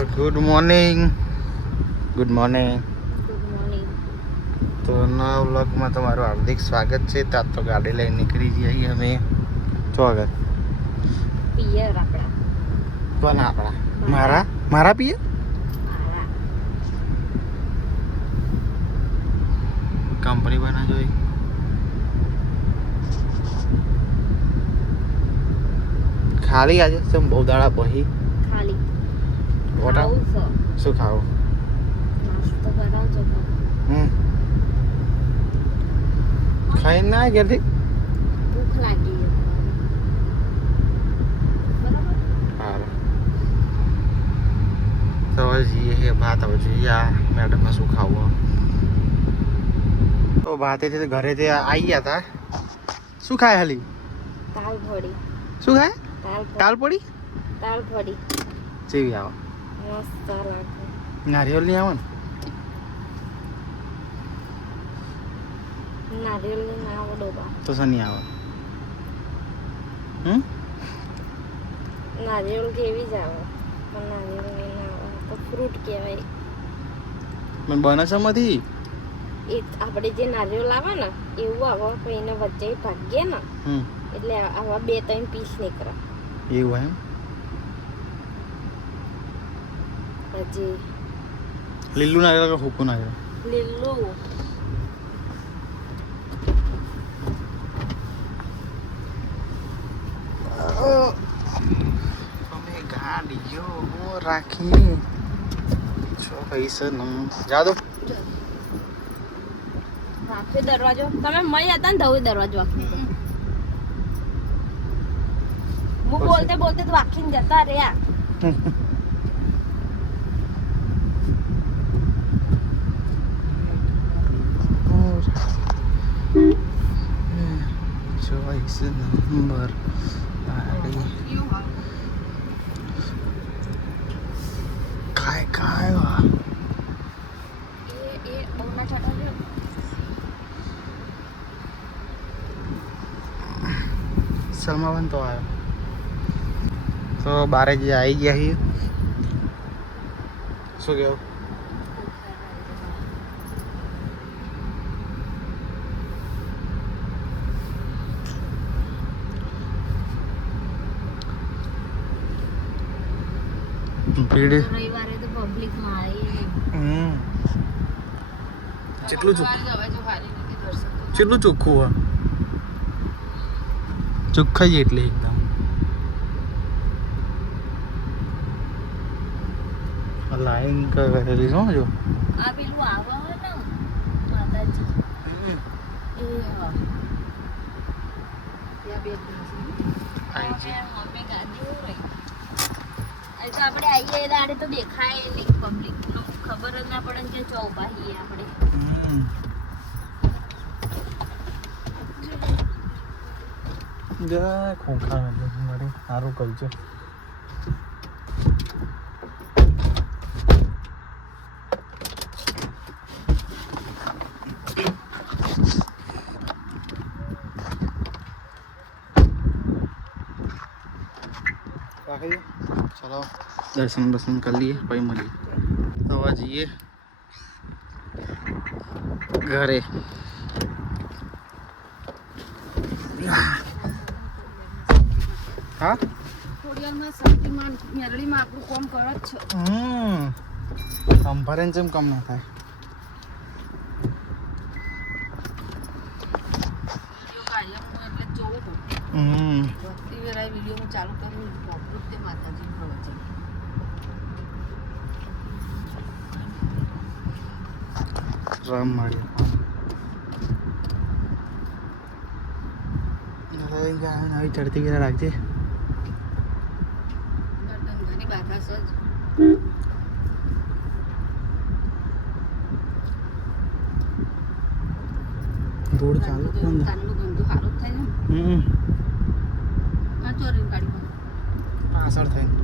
તો good morning. Good morning. Good morning. તો નવા વ્લોગમાં તમારું હાર્દિક સ્વાગત છે. ત્યાં તો ગાડી લઈને નીકળી જઈએ અમે. જો આગળ પિયર આપણા કોણ આપણા? મારા મારા પિયર મારા કંપની બના જોઈ. ખાલી આજે સમ બહુ દાડા પછી ખાલી વોટા ખાવું છે. શું ખાવું? નાસ્તો કરાવજો તો. ખાઈ ના ઘેરથી ભૂખ લાગી છે બરાબર. સારું તો હવે જઈએ હે ભાત. હવે જોઈએ આ મેડમમાં શું ખાવું. તો ભાતેથી ઘરેથી આવી ગયા હતા. શું ખાય હાલી? દાલ ભડી. શું ખાય? દાલ દાલ પડી દાલ ભડી જેવી આવે. મસ્ત લાગે. નારિયેળ ની આવે ને? નારિયેળની ના આવડો બા. તો શની આવે? હમ નારિયેળ કેવી જ આવે પણ નારિયેળની ના આવે તો ફ્રૂટ કહેવાય. મને બને છે માંથી એ આપણે જે નારિયેળ આવે ને એવું આવે પણ એને વચ્ચે ભાગીએ ને એટલે આવા 2-3 પીસ નીકળે. એવું એમ? હજી લીલું નારિયેળ કે સૂકું નારિયેળ? લીલું. અમે ગાડીઓ રાખી છો પૈસા ન જાદો આખો દરવાજો તમે મય હતા ને ધવું દરવાજો આખો. હું બોલતે બોલતે તો આખીને જતા રહ્યા. ચોઈસ નંબર काय काय એ બહુના છાટા લ્યો. સલમાન તો આવ્યો. તો બારે જે આવી ગયા છીએ. શું કેવું? ભીડ રવિવારે તો પબ્લિક માં આવી. કેટલું કેટલું ચોખ્ખું હોય. ચોખ્ખાઈ એટલે એકદમ લાઈન કરેલી શું જો. આ પેલું આવે હોય ને માતાજી એ ત્યાં બે આઈ છે. મમ્મી ગાદી હોય તો આપણે આવીએ દાડે તો દેખાય નહીં પબ્લિક નું ખબર જ ના પડે ને કે ચોપાહીએ આપણે. જય ખોખા મારે સારું કહ્યું છે. ચલો દર્શન બર્શન કરી લઈએ પછી મળીએ. તો હવે જઈએ ઘરે. હા થોડીવારમાં શક્તિમાન મેરડીમાં આપણું કોમ કરો જ છે. કમ્ફરન્સ એમ કમ ના થાય. એટલે જોવું ભક્તિ વેરાય વિડીયો ચાલુ કર્યું પોપડું તે માતાજી પ્રવચન. રામ માળી આવી ચડતી ગયા રાખજે. ઘણી બાધા સજ રોડ ચાલુ કાનનું ધંધો સારું જ થાય છે. ચોરી ગાડી પાછળ થઈને